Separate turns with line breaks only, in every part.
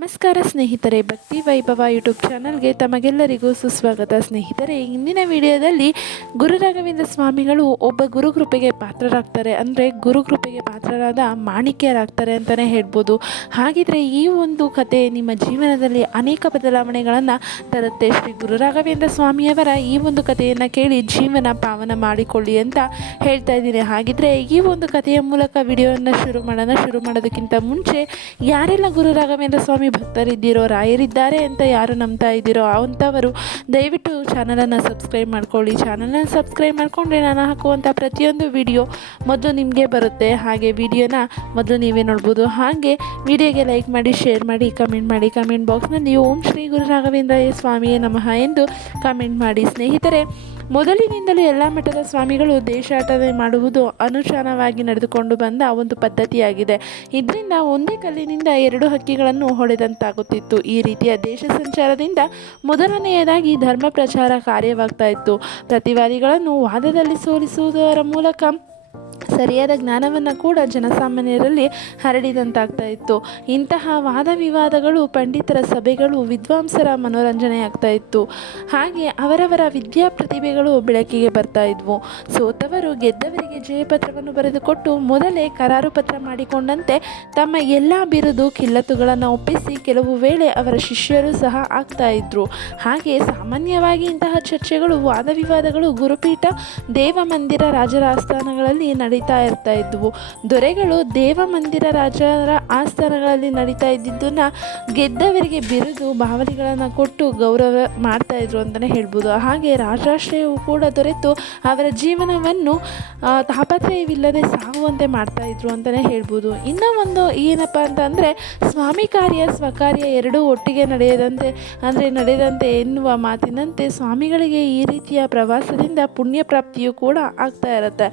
ನಮಸ್ಕಾರ ಸ್ನೇಹಿತರೆ, ಭಕ್ತಿ ವೈಭವ ಯೂಟ್ಯೂಬ್ ಚಾನಲ್ಗೆ ತಮಗೆಲ್ಲರಿಗೂ ಸುಸ್ವಾಗತ. ಸ್ನೇಹಿತರೆ, ಇಂದಿನ ವಿಡಿಯೋದಲ್ಲಿ ಗುರು ರಾಘವೇಂದ್ರ ಸ್ವಾಮಿಗಳು ಒಬ್ಬ ಗುರುಕೃಪೆಗೆ ಪಾತ್ರರಾಗ್ತಾರೆ. ಅಂದರೆ ಗುರುಕೃಪೆಗೆ ಪಾತ್ರರಾದ ಮಾಣಿಕ್ಯರಾಗ್ತಾರೆ ಅಂತಲೇ ಹೇಳ್ಬೋದು. ಹಾಗಿದ್ರೆ ಈ ಒಂದು ಕತೆ ನಿಮ್ಮ ಜೀವನದಲ್ಲಿ ಅನೇಕ ಬದಲಾವಣೆಗಳನ್ನು ತರುತ್ತೆ. ಶ್ರೀ ಗುರು ರಾಘವೇಂದ್ರ ಸ್ವಾಮಿಯವರ ಈ ಒಂದು ಕಥೆಯನ್ನು ಕೇಳಿ ಜೀವನ ಪಾವನ ಮಾಡಿಕೊಳ್ಳಿ ಅಂತ ಹೇಳ್ತಾ ಇದ್ದೀನಿ. ಹಾಗಿದ್ರೆ ಈ ಒಂದು ಕಥೆಯ ಮೂಲಕ ವಿಡಿಯೋವನ್ನು ಶುರು ಮಾಡೋಣ. ಶುರು ಮಾಡೋದಕ್ಕಿಂತ ಮುಂಚೆ ಯಾರೆಲ್ಲ ಗುರು ರಾಘವೇಂದ್ರ ಸ್ವಾಮಿ ಭಕ್ತರಿದ್ದೀರೋ, ರಾಯರಿದ್ದಾರೆ ಅಂತ ಯಾರು ನಂಬ್ತಾ ಇದ್ದೀರೋ ಅಂಥವರು ದಯವಿಟ್ಟು ಚಾನಲನ್ನು ಸಬ್ಸ್ಕ್ರೈಬ್ ಮಾಡ್ಕೊಳ್ಳಿ. ಚಾನಲನ್ನು ಸಬ್ಸ್ಕ್ರೈಬ್ ಮಾಡಿಕೊಂಡ್ರೆ ನಾನು ಹಾಕುವಂಥ ಪ್ರತಿಯೊಂದು ವಿಡಿಯೋ ಮೊದಲು ನಿಮಗೆ ಬರುತ್ತೆ. ಹಾಗೆ ವಿಡಿಯೋನ ಮೊದಲು ನೀವೇ ನೋಡ್ಬೋದು. ಹಾಗೆ ವಿಡಿಯೋಗೆ ಲೈಕ್ ಮಾಡಿ, ಶೇರ್ ಮಾಡಿ, ಕಮೆಂಟ್ ಮಾಡಿ. ಕಮೆಂಟ್ ಬಾಕ್ಸ್ನಲ್ಲಿ ಓಂ ಶ್ರೀ ಗುರು ರಾಘವೇಂದ್ರ ಸ್ವಾಮಿಯೇ ನಮಃ ಎಂದು ಕಮೆಂಟ್ ಮಾಡಿ. ಸ್ನೇಹಿತರೆ ಮೊದಲಿನಿಂದಲೂ ಎಲ್ಲ ಮಠದ ಸ್ವಾಮಿಗಳು ದೇಶಾಟನೆ ಮಾಡುವುದು ಅನುಷ್ಠಾನವಾಗಿ ನಡೆದುಕೊಂಡು ಬಂದ ಒಂದು ಪದ್ಧತಿಯಾಗಿದೆ. ಇದರಿಂದ ಒಂದೇ ಕಲ್ಲಿನಿಂದ ಎರಡು ಹಕ್ಕಿಗಳನ್ನು ಹೊಡೆದಂತಾಗುತ್ತಿತ್ತು. ಈ ರೀತಿಯ ದೇಶ ಸಂಚಾರದಿಂದ ಮೊದಲನೆಯದಾಗಿ ಧರ್ಮ ಪ್ರಚಾರ ಕಾರ್ಯವಾಗ್ತಾ ಇತ್ತು. ಪ್ರತಿವಾದಿಗಳನ್ನು ವಾದದಲ್ಲಿ ಸೋಲಿಸುವುದರ ಮೂಲಕ ಸರಿಯಾದ ಜ್ಞಾನವನ್ನು ಕೂಡ ಜನಸಾಮಾನ್ಯರಲ್ಲಿ ಹರಡಿದಂತಾಗ್ತಾ ಇತ್ತು. ಇಂತಹ ವಾದ ವಿವಾದಗಳು ಪಂಡಿತರ ಸಭೆಗಳು ವಿದ್ವಾಂಸರ ಮನೋರಂಜನೆ ಆಗ್ತಾ ಇತ್ತು. ಹಾಗೆ ಅವರವರ ವಿದ್ಯಾ ಪ್ರತಿಭೆಗಳು ಬೆಳಕಿಗೆ ಬರ್ತಾ ಇದ್ವು. ಸೋತವರು ಗೆದ್ದವರಿಗೆ ಜಯಪತ್ರವನ್ನು ಬರೆದುಕೊಟ್ಟು ಮೊದಲೇ ಕರಾರು ಪತ್ರ ಮಾಡಿಕೊಂಡಂತೆ ತಮ್ಮ ಎಲ್ಲ ಬಿರುದು ಕಿಲ್ಲತ್ತುಗಳನ್ನು ಒಪ್ಪಿಸಿ ಕೆಲವು ವೇಳೆ ಅವರ ಶಿಷ್ಯರು ಸಹ ಆಗ್ತಾ ಇದ್ರು. ಹಾಗೆ ಸಾಮಾನ್ಯವಾಗಿ ಇಂತಹ ಚರ್ಚೆಗಳು ವಾದ ವಿವಾದಗಳು ಗುರುಪೀಠ, ದೇವಮಂದಿರ, ರಾಜರ ಆಸ್ಥಾನಗಳಲ್ಲಿ ನಡೀತಾ ಇರ್ತಾ ಇದ್ವು. ದೊರೆಗಳು ದೇವ ಮಂದಿರ ರಾಜರ ಆಸ್ಥಾನಗಳಲ್ಲಿ ನಡೀತಾ ಇದ್ದಿದ್ದನ್ನ ಗೆದ್ದವರಿಗೆ ಬಿರುದು ಬಾವಲಿಗಳನ್ನು ಕೊಟ್ಟು ಗೌರವ ಮಾಡ್ತಾ ಇದ್ರು ಅಂತಲೇ ಹೇಳ್ಬೋದು. ಹಾಗೆ ರಾಜಾಶ್ರಯವು ಕೂಡ ದೊರೆತು ಅವರ ಜೀವನವನ್ನು ತಾಪತ್ರಯವಿಲ್ಲದೆ ಸಾಗುವಂತೆ ಮಾಡ್ತಾ ಇದ್ರು ಅಂತಲೇ ಹೇಳ್ಬೋದು. ಇನ್ನೂ ಒಂದು ಏನಪ್ಪ ಅಂತಂದರೆ ಸ್ವಾಮಿ ಕಾರ್ಯ, ಸ್ವಕಾರ್ಯ ಎರಡೂ ಒಟ್ಟಿಗೆ ನಡೆಯದಂತೆ, ಅಂದರೆ ನಡೆದಂತೆ ಎನ್ನುವ ಮಾತಿನಂತೆ ಸ್ವಾಮಿಗಳಿಗೆ ಈ ರೀತಿಯ ಪ್ರವಾಸದಿಂದ ಪುಣ್ಯ ಪ್ರಾಪ್ತಿಯು ಕೂಡ ಆಗ್ತಾ ಇರುತ್ತೆ.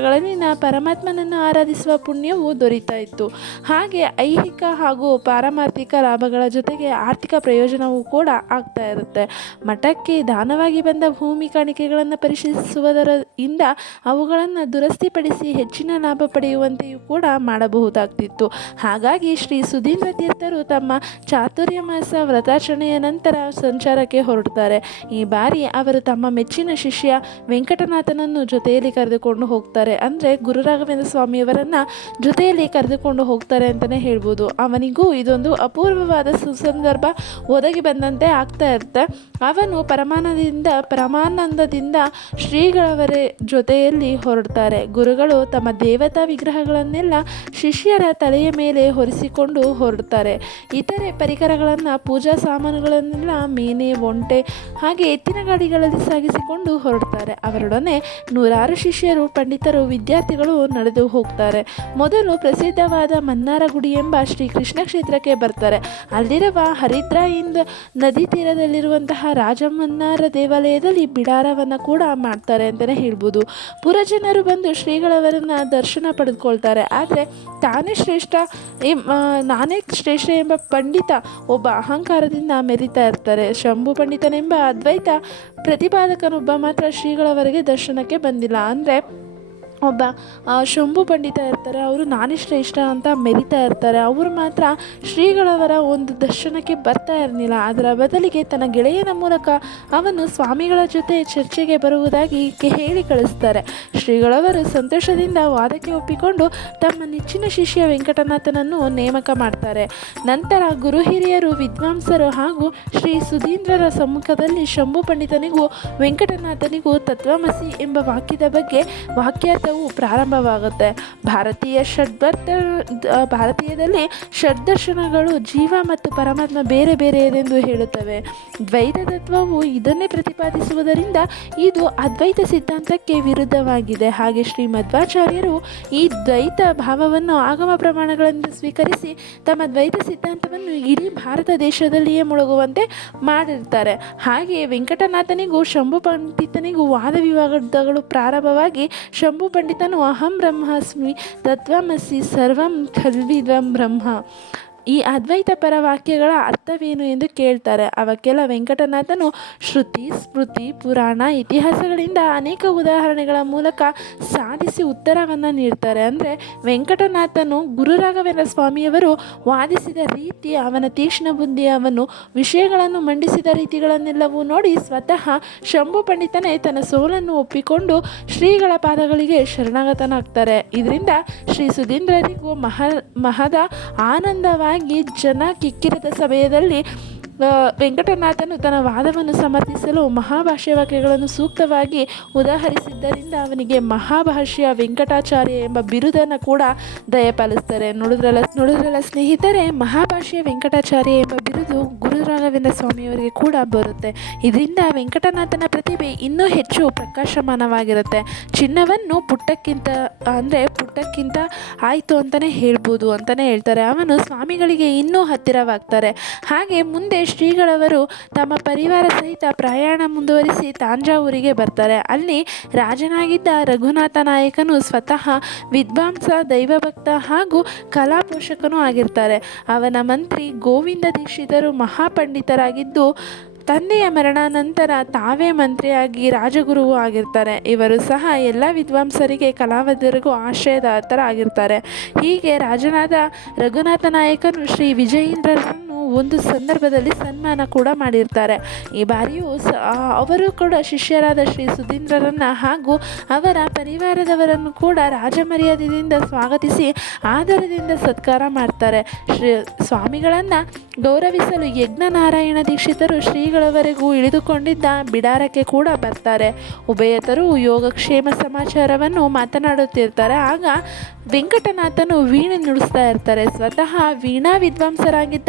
ತೀರ್ಥಕ್ಷೇತ್ರಗಳಲ್ಲಿನ ಪರಮಾತ್ಮನನ್ನು ಆರಾಧಿಸುವ ಪುಣ್ಯವು ದೊರೀತಾ ಇತ್ತು. ಹಾಗೆ ಐಹಿಕ ಹಾಗೂ ಪಾರಮಾರ್ಥಿಕ ಲಾಭಗಳ ಜೊತೆಗೆ ಆರ್ಥಿಕ ಪ್ರಯೋಜನವೂ ಕೂಡ ಆಗ್ತಾ ಇರುತ್ತೆ. ಮಠಕ್ಕೆ ದಾನವಾಗಿ ಬಂದ ಭೂಮಿ ಕಾಣಿಕೆಗಳನ್ನು ಪರಿಶೀಲಿಸುವುದರಿಂದ ಅವುಗಳನ್ನು ದುರಸ್ತಿಪಡಿಸಿ ಹೆಚ್ಚಿನ ಲಾಭ ಪಡೆಯುವಂತೆಯೂ ಕೂಡ ಮಾಡಬಹುದಾಗ್ತಿತ್ತು. ಹಾಗಾಗಿ ಶ್ರೀ ಸುಧೀಂದ್ರ ತೀರ್ಥರು ತಮ್ಮ ಚಾತುರ್ಯ ಮಾಸ ವ್ರತಾಚರಣೆಯ ನಂತರ ಸಂಚಾರಕ್ಕೆ ಹೊರಡ್ತಾರೆ ಈ ಬಾರಿ ಅವರು ತಮ್ಮ ಮೆಚ್ಚಿನ ಶಿಷ್ಯ ವೆಂಕಟನಾಥನನ್ನು ಜೊತೆಯಲ್ಲಿ ಕರೆದುಕೊಂಡು ಹೋಗ್ತಾರೆ. ಅಂದರೆ ಗುರು ರಾಘವೇಂದ್ರ ಸ್ವಾಮಿಯವರನ್ನು ಜೊತೆಯಲ್ಲಿ ಕರೆದುಕೊಂಡು ಹೋಗ್ತಾರೆ ಅಂತಲೇ ಹೇಳ್ಬೋದು. ಅವನಿಗೂ ಇದೊಂದು ಅಪೂರ್ವವಾದ ಸುಸಂದರ್ಭ ಒದಗಿ ಬಂದಂತೆ ಆಗ್ತಾ ಇರುತ್ತೆ. ಅವನು ಪರಮಾನಂದದಿಂದ ಪರಮಾನಂದದಿಂದ ಶ್ರೀಗಳವರ ಜೊತೆಯಲ್ಲಿ ಹೊರಡ್ತಾರೆ. ಗುರುಗಳು ತಮ್ಮ ದೇವತಾ ವಿಗ್ರಹಗಳನ್ನೆಲ್ಲ ಶಿಷ್ಯರ ತಲೆಯ ಮೇಲೆ ಹೊರಿಸಿಕೊಂಡು ಹೊರಡ್ತಾರೆ. ಇತರೆ ಪರಿಕರಗಳನ್ನು, ಪೂಜಾ ಸಾಮಾನುಗಳನ್ನೆಲ್ಲ ಮೇನೆ, ಒಂಟೆ, ಹಾಗೆ ಎತ್ತಿನ ಗಾಡಿಗಳಲ್ಲಿ ಸಾಗಿಸಿಕೊಂಡು ಹೊರಡ್ತಾರೆ. ಅವರೊಡನೆ ನೂರಾರು ಶಿಷ್ಯರು ಪಂಡಿತರು ವಿದ್ಯಾರ್ಥಿಗಳು ನಡೆದು ಹೋಗ್ತಾರೆ. ಮೊದಲು ಪ್ರಸಿದ್ಧವಾದ ಮನ್ನಾರ ಗುಡಿ ಎಂಬ ಶ್ರೀ ಕೃಷ್ಣ ಕ್ಷೇತ್ರಕ್ಕೆ ಬರ್ತಾರೆ. ಅಲ್ಲಿರುವ ಹರಿದ್ರಾಯಿಂದ ನದಿ ತೀರದಲ್ಲಿರುವಂತಹ ರಾಜಮನ್ನಾರ ದೇವಾಲಯದಲ್ಲಿ ಬಿಡಾರವನ್ನು ಕೂಡ ಮಾಡ್ತಾರೆ ಅಂತಲೇ ಹೇಳ್ಬೋದು. ಪುರಜನರು ಬಂದು ಶ್ರೀಗಳವರನ್ನು ದರ್ಶನ ಪಡೆದುಕೊಳ್ತಾರೆ. ಆದರೆ ತಾನೇ ಶ್ರೇಷ್ಠ ನಾನೇ ಶ್ರೇಷ್ಠ ಎಂಬ ಪಂಡಿತ ಒಬ್ಬ ಅಹಂಕಾರದಿಂದ ಮೆರಿತಾ ಇರ್ತಾರೆ. ಶಂಭು ಪಂಡಿತನೆಂಬ ಅದ್ವೈತ ಪ್ರತಿಪಾದಕನೊಬ್ಬ ಮಾತ್ರ ಶ್ರೀಗಳವರೆಗೆ ದರ್ಶನಕ್ಕೆ ಬಂದಿಲ್ಲ. ಅಂದರೆ ಒಬ್ಬ ಶಂಭು ಪಂಡಿತ ಇರ್ತಾರೆ, ಅವರು ನಾನೇ ಶ್ರೇಷ್ಠ ಅಂತ ಮೆರಿತಾ ಇರ್ತಾರೆ. ಅವರು ಮಾತ್ರ ಶ್ರೀಗಳವರ ಒಂದು ದರ್ಶನಕ್ಕೆ ಬರ್ತಾ ಇರಲಿಲ್ಲ. ಅದರ ಬದಲಿಗೆ ತನ್ನ ಗೆಳೆಯನ ಮೂಲಕ ಅವನು ಸ್ವಾಮಿಗಳ ಜೊತೆ ಚರ್ಚೆಗೆ ಬರುವುದಾಗಿ ಹೇಳಿ ಕಳಿಸ್ತಾರೆ. ಶ್ರೀಗಳವರು ಸಂತೋಷದಿಂದ ವಾದಕ್ಕೆ ಒಪ್ಪಿಕೊಂಡು ತಮ್ಮ ನೆಚ್ಚಿನ ಶಿಷ್ಯ ವೆಂಕಟನಾಥನನ್ನು ನೇಮಕ ಮಾಡ್ತಾರೆ. ನಂತರ ಗುರು ಹಿರಿಯರು, ವಿದ್ವಾಂಸರು ಹಾಗೂ ಶ್ರೀ ಸುಧೀಂದ್ರರ ಸಮ್ಮುಖದಲ್ಲಿ ಶಂಭು ಪಂಡಿತನಿಗೂ ವೆಂಕಟನಾಥನಿಗೂ ತತ್ವಮಸಿ ಎಂಬ ವಾಕ್ಯದ ಬಗ್ಗೆ ವಾಕ್ಯಾರ್ಥವು ಪ್ರಾರಂಭವಾಗುತ್ತೆ. ಭಾರತೀಯ ಷಡ್ವರ್ತ, ಭಾರತೀಯದಲ್ಲಿ ಷಡ್ದರ್ಶನಗಳು ಜೀವ ಮತ್ತು ಪರಮಾತ್ಮ ಬೇರೆ ಬೇರೆಯದೆಂದು ಹೇಳುತ್ತವೆ. ದ್ವೈತ ತತ್ವವು ಇದನ್ನೇ ಪ್ರತಿಪಾದಿಸುವುದರಿಂದ ಇದು ಅದ್ವೈತ ಸಿದ್ಧಾಂತಕ್ಕೆ ವಿರುದ್ಧವಾಗಿದೆ. ಹಾಗೆ ಶ್ರೀ ಮಧ್ವಾಚಾರ್ಯರು ಈ ದ್ವೈತ ಭಾವವನ್ನು ಆಗಮ ಪ್ರಮಾಣಗಳಿಂದ ಸ್ವೀಕರಿಸಿ ತಮ್ಮ ದ್ವೈತ ಸಿದ್ಧಾಂತವನ್ನು ಇಡೀ ಭಾರತ ದೇಶದಲ್ಲಿಯೇ ಮುಳುಗುವಂತೆ ಮಾಡಿರ್ತಾರೆ. ಹಾಗೆ ವೆಂಕಟನಾಥನಿಗೂ ಶಂಭು ಪಂಡಿತನಿಗೂ ವಾದ ವಿವಾದಗಳು ಪ್ರಾರಂಭವಾಗಿ ಶಂಭು ಪಂಡಿತನು ಅಹಂ ಬ್ರಹ್ಮಾಸ್ಮಿ ತತ್ವಮಸಿ ಸರ್ವಂ ಖಲ್ವಿದಂ ಬ್ರಹ್ಮ. ಈ ಅದ್ವೈತ ಪರ ವಾಕ್ಯಗಳ ಅರ್ಥವೇನು ಎಂದು ಕೇಳ್ತಾರೆ. ಅವಕ್ಕೆಲ್ಲ ವೆಂಕಟನಾಥನು ಶ್ರುತಿ, ಸ್ಮೃತಿ, ಪುರಾಣ, ಇತಿಹಾಸಗಳಿಂದ ಅನೇಕ ಉದಾಹರಣೆಗಳ ಮೂಲಕ ಸಾಧಿಸಿ ಉತ್ತರವನ್ನು ನೀಡ್ತಾರೆ. ಅಂದರೆ ವೆಂಕಟನಾಥನು ಗುರು ರಾಘವೇಂದ್ರ ಸ್ವಾಮಿಯವರು ವಾದಿಸಿದ ರೀತಿ ಅವನ ತೀಕ್ಷ್ಣ ಬುದ್ಧಿ, ಅವನು ವಿಷಯಗಳನ್ನು ಮಂಡಿಸಿದ ರೀತಿಗಳನ್ನೆಲ್ಲವೂ ನೋಡಿ ಸ್ವತಃ ಶಂಭು ಪಂಡಿತನೇ ತನ್ನ ಸೋಲನ್ನು ಒಪ್ಪಿಕೊಂಡು ಶ್ರೀಗಳ ಪಾದಗಳಿಗೆ ಶರಣಾಗತನಾಗ್ತಾರೆ. ಇದರಿಂದ ಶ್ರೀ ಸುಧೀಂದ್ರರಿಗೂ ಮಹ ಮಹದ ಆನಂದವಾಗಿ ಜನ ಕಿಕ್ಕಿರದ ಸಭೆಯಲ್ಲಿ ಆ, ವೆಂಕಟನಾಥನು ತನ್ನ ವಾದವನ್ನು ಸಮರ್ಥಿಸಲು ಮಹಾಭಾಷ್ಯ ವಾಕ್ಯಗಳನ್ನು ಸೂಕ್ತವಾಗಿ ಉದಾಹರಿಸಿದ್ದರಿಂದ ಅವನಿಗೆ ಮಹಾಭಾಷ್ಯ ವೆಂಕಟಾಚಾರ್ಯ ಎಂಬ ಬಿರುದನ್ನು ಕೂಡ ದಯಪಾಲಿಸ್ತಾರೆ. ನೋಡಿದ್ರಲ್ಲ ನೋಡಿದ್ರಲ್ಲ ಸ್ನೇಹಿತರೆ, ಮಹಾಭಾಷ್ಯ ವೆಂಕಟಾಚಾರ್ಯ ಎಂಬ ಬಿರುದು ಗುರುರಾಘವೇಂದ್ರ ಸ್ವಾಮಿಯವರಿಗೆ ಕೂಡ ಬರುತ್ತೆ. ಇದರಿಂದ ವೆಂಕಟನಾಥನ ಪ್ರತಿಭೆ ಇನ್ನೂ ಹೆಚ್ಚು ಪ್ರಕಾಶಮಾನವಾಗಿರುತ್ತೆ. ಚಿನ್ನವನ್ನು ಪುಟ್ಟಕ್ಕಿಂತ, ಅಂದರೆ ಪುಟ್ಟಕ್ಕಿಂತ ಆಯಿತು ಅಂತಲೇ ಹೇಳ್ಬೋದು ಅಂತಲೇ ಹೇಳ್ತಾರೆ. ಅವನು ಸ್ವಾಮಿಗಳಿಗೆ ಇನ್ನೂ ಹತ್ತಿರವಾಗ್ತಾರೆ. ಹಾಗೆ ಮುಂದೆ ಶ್ರೀಗಳವರು ತಮ್ಮ ಪರಿವಾರ ಸಹಿತ ಪ್ರಯಾಣ ಮುಂದುವರಿಸಿ ತಾಂಜಾವೂರಿಗೆ ಬರ್ತಾರೆ. ಅಲ್ಲಿ ರಾಜನಾಗಿದ್ದ ರಘುನಾಥ ನಾಯಕನು ಸ್ವತಃ ವಿದ್ವಾಂಸ, ದೈವಭಕ್ತ ಹಾಗೂ ಕಲಾಪೋಷಕನೂ ಆಗಿರ್ತಾರೆ. ಅವನ ಮಂತ್ರಿ ಗೋವಿಂದ ದೀಕ್ಷಿತರು ಮಹಾಪಂಡಿತರಾಗಿದ್ದು, ತಂದೆಯ ಮರಣಾನಂತರ ತಾವೇ ಮಂತ್ರಿಯಾಗಿ ರಾಜಗುರುವು ಆಗಿರ್ತಾರೆ. ಇವರು ಸಹ ಎಲ್ಲ ವಿದ್ವಾಂಸರಿಗೆ ಕಲಾವಿದರಿಗೂ ಆಶ್ರಯದಾತರ ಆಗಿರ್ತಾರೆ ಹೀಗೆ ರಾಜನಾದ ರಘುನಾಥ ನಾಯಕನು ಶ್ರೀ ವಿಜಯೇಂದ್ರರನ್ನು ಒಂದು ಸಂದರ್ಭದಲ್ಲಿ ಸನ್ಮಾನ ಕೂಡ ಮಾಡಿರ್ತಾರೆ. ಈ ಬಾರಿಯೂ ಅವರು ಕೂಡ ಶಿಷ್ಯರಾದ ಶ್ರೀ ಸುಧೀಂದ್ರರನ್ನು ಹಾಗೂ ಅವರ ಪರಿವಾರದವರನ್ನು ಕೂಡ ರಾಜಮರ್ಯಾದೆಯಿಂದ ಸ್ವಾಗತಿಸಿ ಆದರದಿಂದ ಸತ್ಕಾರ ಮಾಡ್ತಾರೆ. ಶ್ರೀ, ಸ್ವಾಮಿಗಳನ್ನು ಗೌರವಿಸಲು ಯಜ್ಞನಾರಾಯಣ ದೀಕ್ಷಿತರು ಶ್ರೀಗಳವರೆಗೂ ಇಳಿದುಕೊಂಡಿದ್ದ ಬಿಡಾರಕ್ಕೆ ಕೂಡ ಬರ್ತಾರೆ. ಉಭಯತರು ಯೋಗಕ್ಷೇಮ ಸಮಾಚಾರವನ್ನು ಮಾತನಾಡುತ್ತಿರ್ತಾರೆ. ಆಗ ವೆಂಕಟನಾಥನು ವೀಣೆ ನುಡಿಸ್ತಾ ಇರ್ತಾರೆ. ಸ್ವತಃ ವೀಣಾ ವಿದ್ವಾಂಸರಾಗಿದ್ದ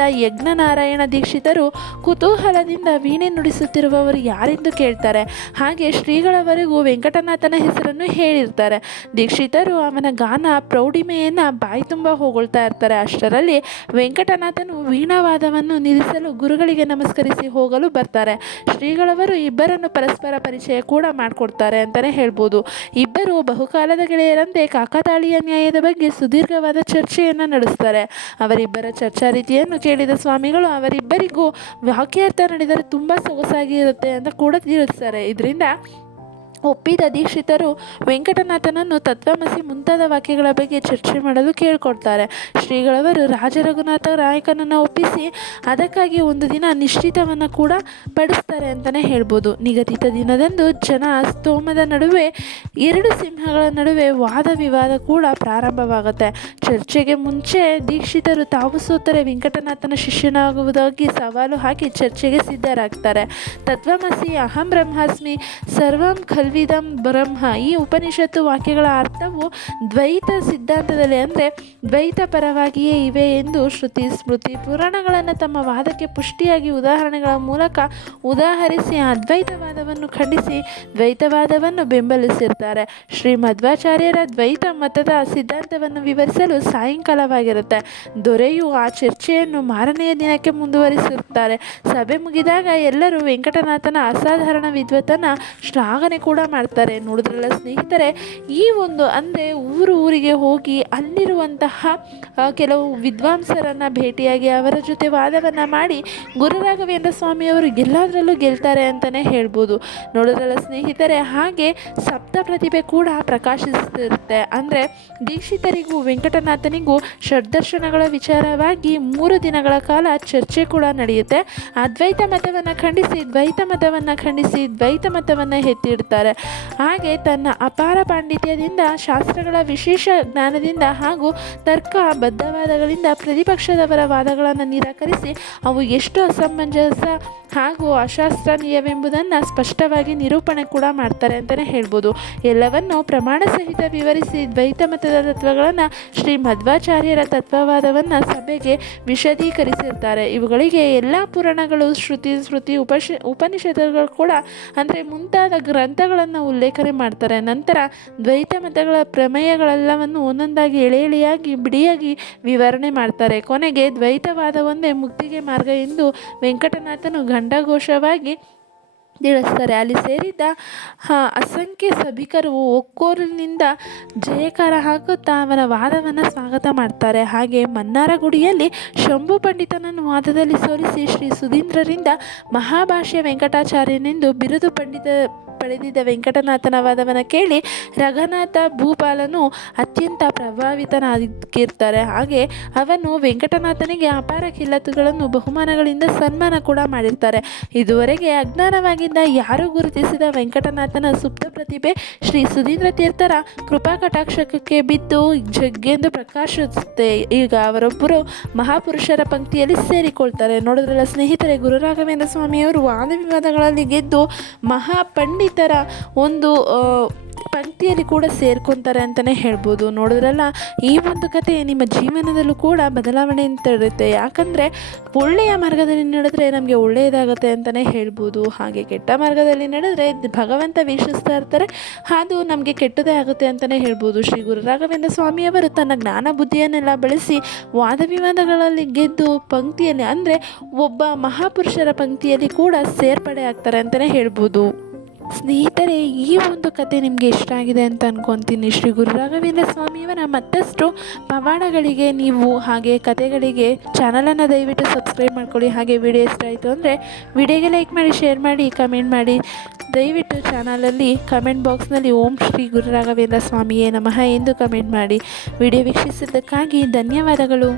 ಯಜ್ಞನಾರಾಯಣ ದೀಕ್ಷಿತರು ಕುತೂಹಲದಿಂದ ವೀಣೆ ನುಡಿಸುತ್ತಿರುವವರು ಯಾರೆಂದು ಕೇಳ್ತಾರೆ? ಹಾಗೆ ಶ್ರೀಗಳವರೆಗೂ ವೆಂಕಟನಾಥನ ಹೆಸರನ್ನು ಹೇಳಿರ್ತಾರೆ. ದೀಕ್ಷಿತರು ಅವನ ಗಾನ ಪ್ರೌಢಿಮೆಯನ್ನು ಬಾಯಿ ತುಂಬ ಹೊಗಳ್ತಾ ಇರ್ತಾರೆ. ಅಷ್ಟರಲ್ಲಿ ವೆಂಕಟನಾಥನು ವೀಣಾವಾದವನ್ನು ನಿಲ್ಲಿಸಲು ಗುರುಗಳಿಗೆ ನಮಸ್ಕರಿಸಿ ಹೋಗಲು ಬರ್ತಾರೆ. ಶ್ರೀಗಳವರು ಇಬ್ಬರನ್ನು ಪರಸ್ಪರ ಪರಿಚಯ ಕೂಡ ಮಾಡಿಕೊಡ್ತಾರೆ ಅಂತಲೇ ಹೇಳ್ಬೋದು. ಇಬ್ಬರು ಬಹುಕಾಲದ ಗೆಳೆಯರಂತೆ ಕಾಕತಾಳೀಯ ನ್ಯಾಯದ ಬಗ್ಗೆ ಸುದೀರ್ಘವಾದ ಚರ್ಚೆಯನ್ನು ನಡೆಸ್ತಾರೆ. ಅವರಿಬ್ಬರ ಚರ್ಚಾ ರೀತಿಯನ್ನು ಕೇಳಿದ ಸ್ವಾಮಿಗಳು ಅವರಿಬ್ಬರಿಗೂ ವಾಕ್ಯಾರ್ಥ ನಡೆದರೆ ತುಂಬ ಸೊಗಸಾಗಿರುತ್ತೆ ಅಂತ ಕೂಡ ತಿಳಿಸ್ತಾರೆ. ಇದರಿಂದ ಒಪ್ಪಿದ ದೀಕ್ಷಿತರು ವೆಂಕಟನಾಥನನ್ನು ತತ್ವಮಸಿ ಮುಂತಾದ ವಾಕ್ಯಗಳ ಬಗ್ಗೆ ಚರ್ಚೆ ಮಾಡಲು ಕೇಳಿಕೊಡ್ತಾರೆ. ಶ್ರೀಗಳವರು ರಾಜ ರಘುನಾಥ ನಾಯಕನನ್ನು ಒಪ್ಪಿಸಿ ಅದಕ್ಕಾಗಿ ಒಂದು ದಿನ ನಿಶ್ಚಿತವನ್ನು ಕೂಡ ಪಡಿಸ್ತಾರೆ ಅಂತಲೇ ಹೇಳ್ಬೋದು. ನಿಗದಿತ ದಿನದಂದು ಜನ ಸ್ತೋಮದ ನಡುವೆ, ಎರಡು ಸಿಂಹಗಳ ನಡುವೆ ವಾದ ವಿವಾದ ಕೂಡ ಪ್ರಾರಂಭವಾಗುತ್ತೆ. ಚರ್ಚೆಗೆ ಮುಂಚೆ ದೀಕ್ಷಿತರು ತಾವು ಸೋತರೆ ವೆಂಕಟನಾಥನ ಶಿಷ್ಯನಾಗುವುದಾಗಿ ಸವಾಲು ಹಾಕಿ ಚರ್ಚೆಗೆ ಸಿದ್ಧರಾಗ್ತಾರೆ. ತತ್ವಮಸಿ ಅಹಂ ಬ್ರಹ್ಮಾಸ್ಮಿ ಸರ್ವಂ ಖಲ್ವಿದಂ ಬ್ರಹ್ಮ. ಈ ಉಪನಿಷತ್ತು ವಾಕ್ಯಗಳ ಅರ್ಥವು ದ್ವೈತ ಸಿದ್ಧಾಂತದಲ್ಲಿ ಅಂದರೆ ದ್ವೈತ ಪರವಾಗಿಯೇ ಇವೆ ಎಂದು ಶ್ರುತಿ ಸ್ಮೃತಿ ಪುರಾಣಗಳನ್ನು ತಮ್ಮ ವಾದಕ್ಕೆ ಪುಷ್ಟಿಯಾಗಿ ಉದಾಹರಣೆಗಳ ಮೂಲಕ ಉದಾಹರಿಸಿ ಅದ್ವೈತವಾದವನ್ನು ಖಂಡಿಸಿ ದ್ವೈತವಾದವನ್ನು ಬೆಂಬಲಿಸಿರ್ತಾರೆ. ಶ್ರೀ ಮಧ್ವಾಚಾರ್ಯರ ದ್ವೈತ ಮತದ ಸಿದ್ಧಾಂತವನ್ನು ವಿವರಿಸಲು ಸಾಯಂಕಾಲವಾಗಿರುತ್ತೆ. ದೊರೆಯು ಆ ಚರ್ಚೆಯನ್ನು ಮಾರನೆಯ ದಿನಕ್ಕೆ ಮುಂದುವರಿಸಿರುತ್ತಾರೆ. ಸಭೆ ಮುಗಿದಾಗ ಎಲ್ಲರೂ ವೆಂಕಟನಾಥನ ಅಸಾಧಾರಣ ವಿದ್ವತ್ತನ ಶ್ಲಾಘನೆ ಕೂಡ ಮಾಡ್ತಾರೆ. ನೋಡಿದ್ರಲ್ಲ ಸ್ನೇಹಿತರೆ, ಈ ಒಂದು ಅಂದರೆ ಊರು ಊರಿಗೆ ಹೋಗಿ ಅಲ್ಲಿರುವಂತಹ ಕೆಲವು ವಿದ್ವಾಂಸರನ್ನು ಭೇಟಿಯಾಗಿ ಅವರ ಜೊತೆ ವಾದವನ್ನು ಮಾಡಿ ಗುರುರಾಘವೇಂದ್ರ ಸ್ವಾಮಿಯವರು ಎಲ್ಲದರಲ್ಲೂ ಗೆಲ್ತಾರೆ ಅಂತಲೇ ಹೇಳ್ಬೋದು. ನೋಡಿದ್ರಲ್ಲ ಸ್ನೇಹಿತರೆ, ಹಾಗೆ ಸಪ್ತ ಪ್ರತಿಭೆ ಕೂಡ ಪ್ರಕಾಶಿಸುತ್ತಿರುತ್ತೆ. ಅಂದರೆ ದೀಕ್ಷಿತರಿಗೂ ವೆಂಕಟನಾಥನಿಗೂ ಷಡ್ದರ್ಶನಗಳ ವಿಚಾರವಾಗಿ ಮೂರು ದಿನಗಳ ಕಾಲ ಚರ್ಚೆ ಕೂಡ ನಡೆಯುತ್ತೆ. ಅದ್ವೈತ ಮತವನ್ನು ಖಂಡಿಸಿ, ದ್ವೈತ ಮತವನ್ನು ಖಂಡಿಸಿ, ದ್ವೈತ ಮತವನ್ನು ಎತ್ತಿಡ್ತಾರೆ. ಹಾಗೆ ತನ್ನ ಅಪಾರ ಪಾಂಡಿತ್ಯದಿಂದ, ಶಾಸ್ತ್ರಗಳ ವಿಶೇಷ ಜ್ಞಾನದಿಂದ ಹಾಗೂ ತರ್ಕ ಬದ್ಧವಾದಗಳಿಂದ ಪ್ರತಿಪಕ್ಷದವರ ವಾದಗಳನ್ನು ನಿರಾಕರಿಸಿ, ಅವು ಎಷ್ಟು ಅಸಮಂಜಸ ಹಾಗೂ ಅಶಾಸ್ತ್ರೀಯವೆಂಬುದನ್ನು ಸ್ಪಷ್ಟವಾಗಿ ನಿರೂಪಣೆ ಕೂಡ ಮಾಡ್ತಾರೆ ಅಂತಲೇ ಹೇಳ್ಬೋದು. ಎಲ್ಲವನ್ನು ಪ್ರಮಾಣ ಸಹಿತ ವಿವರಿಸಿ ದ್ವೈತ ಮತದ ತತ್ವಗಳನ್ನು ಶ್ರೀ ಮಧ್ವಾಚಾರ್ಯರ ತತ್ವವಾದವನ್ನು ಸಭೆಗೆ ವಿಶದೀಕರಿಸಿರ್ತಾರೆ. ಇವುಗಳಿಗೆ ಎಲ್ಲ ಪುರಾಣಗಳು, ಶ್ರುತಿ, ಸ್ಮೃತಿ, ಉಪಶ ಕೂಡ ಅಂದರೆ ಮುಂತಾದ ಗ್ರಂಥಗಳನ್ನು ಉಲ್ಲೇಖನೆ ಮಾಡ್ತಾರೆ. ನಂತರ ದ್ವೈತ ಮತಗಳ ಪ್ರಮೇಯಗಳೆಲ್ಲವನ್ನು ಒಂದೊಂದಾಗಿ ಎಳೆ ಎಳೆಯಾಗಿ, ಬಿಡಿಯಾಗಿ ವಿವರಣೆ ಮಾಡ್ತಾರೆ. ಕೊನೆಗೆ ದ್ವೈತವಾದ ಒಂದೇ ಮುಕ್ತಿಗೆ ಮಾರ್ಗ ಎಂದು ವೆಂಕಟನಾಥನು ঘণ্টা ঘোষাবাগে ತಿಳಿಸ್ತಾರೆ. ಅಲ್ಲಿ ಸೇರಿದ್ದ ಅಸಂಖ್ಯ ಸಭಿಕರು ಒಕ್ಕೋರಿನಿಂದ ಜಯಕಾರ ಹಾಕುತ್ತಾ ಅವನ ವಾದವನ್ನು ಸ್ವಾಗತ ಮಾಡ್ತಾರೆ. ಹಾಗೆ ಮನ್ನಾರಗುಡಿಯಲ್ಲಿ ಶಂಭು ಪಂಡಿತನನ್ನು ವಾದದಲ್ಲಿ ಸೋಲಿಸಿ ಶ್ರೀ ಸುಧೀಂದ್ರರಿಂದ ಮಹಾಭಾಷ್ಯ ವೆಂಕಟಾಚಾರ್ಯನೆಂದು ಬಿರುದು ಪಂಡಿತ ಪಡೆದಿದ್ದ ವೆಂಕಟನಾಥನ ವಾದವನ್ನು ಕೇಳಿ ರಘುನಾಥ ಭೂಪಾಲನು ಅತ್ಯಂತ ಪ್ರಭಾವಿತನಾಗಿರ್ತಾರೆ. ಹಾಗೆ ಅವನು ವೆಂಕಟನಾಥನಿಗೆ ಅಪಾರ ಕಿಲ್ಲತ್ತುಗಳನ್ನು ಬಹುಮಾನಗಳಿಂದ ಸನ್ಮಾನ ಕೂಡ ಮಾಡಿರ್ತಾರೆ. ಇದುವರೆಗೆ ಅಜ್ಞಾನವಾಗಿದ್ದ ಯಾರು ಗುರುತಿಸಿದ ವೆಂಕಟನಾಥನ ಸುಪ್ತ ಪ್ರತಿಭೆ ಶ್ರೀ ಸುಧೀಂದ್ರ ತೀರ್ಥರ ಕೃಪಾ ಕಟಾಕ್ಷಕ್ಕೆ ಬಿದ್ದು ಜಗ್ಗೆಂದು ಪ್ರಕಾಶಿಸುತ್ತೆ. ಈಗ ಅವರೊಬ್ಬರು ಮಹಾಪುರುಷರ ಪಂಕ್ತಿಯಲ್ಲಿ ಸೇರಿಕೊಳ್ತಾರೆ. ನೋಡಿದ್ರಲ್ಲ ಸ್ನೇಹಿತರೆ ಗುರು ರಾಘವೇಂದ್ರ ಸ್ವಾಮಿಯವರು ವಾದ ವಿವಾದಗಳಲ್ಲಿ ಗೆದ್ದು ಮಹಾಪಂಡಿತರ ಒಂದು ಪಂಕ್ತಿಯಲ್ಲಿ ಕೂಡ ಸೇರ್ಕೊತಾರೆ ಅಂತಲೇ ಹೇಳ್ಬೋದು. ನೋಡಿದ್ರಲ್ಲ, ಈ ಒಂದು ಕತೆ ನಿಮ್ಮ ಜೀವನದಲ್ಲೂ ಕೂಡ ಬದಲಾವಣೆ ಅಂತ ಇರುತ್ತೆ. ಯಾಕಂದರೆ, ಒಳ್ಳೆಯ ಮಾರ್ಗದಲ್ಲಿ ನಡೆದ್ರೆ ನಮಗೆ ಒಳ್ಳೆಯದಾಗುತ್ತೆ ಅಂತಲೇ ಹೇಳ್ಬೋದು. ಹಾಗೆ ಕೆಟ್ಟ ಮಾರ್ಗದಲ್ಲಿ ನಡೆದ್ರೆ ಭಗವಂತ ವೀಕ್ಷಿಸ್ತಾ ಇರ್ತಾರೆ. ಅದು ನಮಗೆ ಕೆಟ್ಟದೇ ಆಗುತ್ತೆ ಅಂತಲೇ ಹೇಳ್ಬೋದು. ಶ್ರೀ ಗುರು ರಾಘವೇಂದ್ರ ಸ್ವಾಮಿಯವರು ತನ್ನ ಜ್ಞಾನ ಬುದ್ಧಿಯನ್ನೆಲ್ಲ ಬಳಸಿ ವಾದ ವಿವಾದಗಳಲ್ಲಿ ಗೆದ್ದು ಪಂಕ್ತಿಯಲ್ಲಿ, ಅಂದರೆ ಒಬ್ಬ ಮಹಾಪುರುಷರ ಪಂಕ್ತಿಯಲ್ಲಿ ಕೂಡ ಸೇರ್ಪಡೆ ಆಗ್ತಾರೆ ಅಂತಲೇ ಹೇಳ್ಬೋದು. ಸ್ನೇಹಿತರೆ, ಈ ಒಂದು ಕತೆ ನಿಮಗೆ ಇಷ್ಟ ಆಗಿದೆ ಅಂತ ಅನ್ಕೊತೀನಿ. ಶ್ರೀ ಗುರು ರಾಘವೇಂದ್ರ ಸ್ವಾಮಿಯವರ ಮತ್ತಷ್ಟು ಪವಾಡಗಳಿಗೆ ನೀವು ಹಾಗೆ ಕತೆಗಳಿಗೆ ಚಾನಲನ್ನು ದಯವಿಟ್ಟು ಸಬ್ಸ್ಕ್ರೈಬ್ ಮಾಡ್ಕೊಳ್ಳಿ. ಹಾಗೆ ವಿಡಿಯೋ ಇಷ್ಟ ಆಯಿತು ಅಂದರೆ ವಿಡಿಯೋಗೆ ಲೈಕ್ ಮಾಡಿ ಶೇರ್ ಮಾಡಿ ಕಮೆಂಟ್ ಮಾಡಿ. ದಯವಿಟ್ಟು ಚಾನಲಲ್ಲಿ ಕಮೆಂಟ್ ಬಾಕ್ಸ್ನಲ್ಲಿ ಓಂ ಶ್ರೀ ಗುರು ರಾಘವೇಂದ್ರ ಸ್ವಾಮಿಯೇ ನಮಃ ಎಂದು ಕಮೆಂಟ್ ಮಾಡಿ. ವಿಡಿಯೋ ವೀಕ್ಷಿಸಿದ್ದಕ್ಕಾಗಿ ಧನ್ಯವಾದಗಳು.